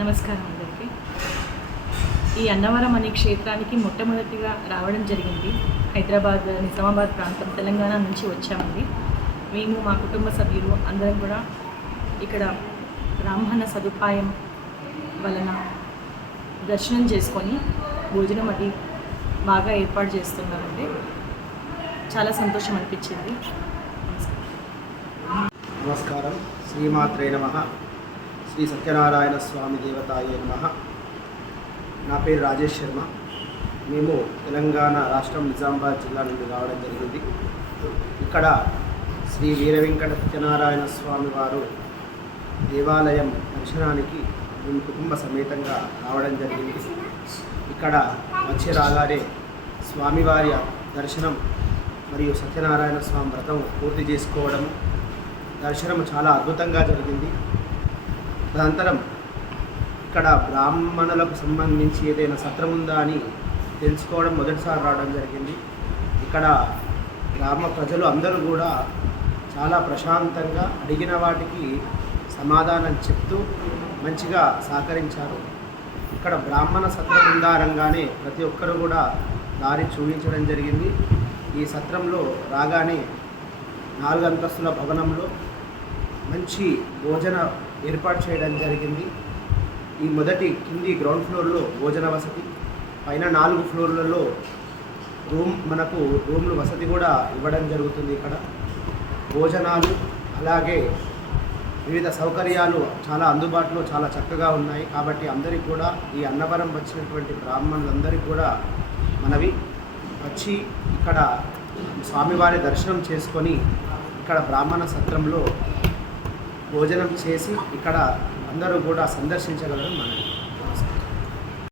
నమస్కారం అందరికీ. ఈ అన్నవరం అనే క్షేత్రానికి మొట్టమొదటిగా రావడం జరిగింది. హైదరాబాద్ నిజామాబాద్ ప్రాంతం తెలంగాణ నుంచి వచ్చామండి. మేము మా కుటుంబ సభ్యులు అందరం కూడా ఇక్కడ బ్రాహ్మణ సదుపాయం వలన దర్శనం చేసుకొని భోజనం అది బాగా ఏర్పాటు చేస్తున్నారండి. చాలా సంతోషం అనిపించింది. నమస్కారం. శ్రీమాత్రే నమ. శ్రీ సత్యనారాయణ స్వామి దేవతాయే నమ. నా పేరు రాజేష్ శర్మ. మేము తెలంగాణ రాష్ట్రం నిజామాబాద్ జిల్లా నుండి రావడం జరిగింది. ఇక్కడ శ్రీ వీర వెంకట సత్యనారాయణ స్వామి వారు దేవాలయం దర్శనానికి మేము కుటుంబ సమేతంగా రావడం జరిగింది. ఇక్కడ వచ్చి రాగానే స్వామివారి దర్శనం మరియు సత్యనారాయణ స్వామి వ్రతం పూర్తి చేసుకోవడం దర్శనం చాలా అద్భుతంగా జరిగింది. తదనంతరం ఇక్కడ బ్రాహ్మణులకు సంబంధించి ఏదైనా సత్రం ఉందా అని తెలుసుకోవడం మొదటిసారి రావడం జరిగింది. ఇక్కడ గ్రామ ప్రజలు అందరూ కూడా చాలా ప్రశాంతంగా అడిగిన వాటికి సమాధానం చెప్తూ మంచిగా సహకరించారు. ఇక్కడ బ్రాహ్మణ సత్రం ఉందా ప్రతి ఒక్కరు కూడా దారి చూపించడం జరిగింది. ఈ సత్రంలో రాగానే నాలుగు అంతస్తుల భవనంలో మంచి భోజన ఏర్పాటు చేయడం జరిగింది. ఈ మొదటి కింది గ్రౌండ్ ఫ్లోర్లో భోజన వసతి పైన నాలుగు ఫ్లోర్లలో రూమ్ మనకు రూమ్లు వసతి కూడా ఇవ్వడం జరుగుతుంది ఇక్కడ. భోజనాలు అలాగే వివిధ సౌకర్యాలు చాలా అందుబాటులో చాలా చక్కగా ఉన్నాయి. కాబట్టి అందరికీ కూడా ఈ అన్నవరం వచ్చినటువంటి బ్రాహ్మణులందరికీ కూడా మనవి. వచ్చి ఇక్కడ స్వామివారి దర్శనం చేసుకొని ఇక్కడ బ్రాహ్మణ సత్రంలో భోజనం చేసి ఇక్కడ అందరూ కూడా సందర్శించగలరు మనవి.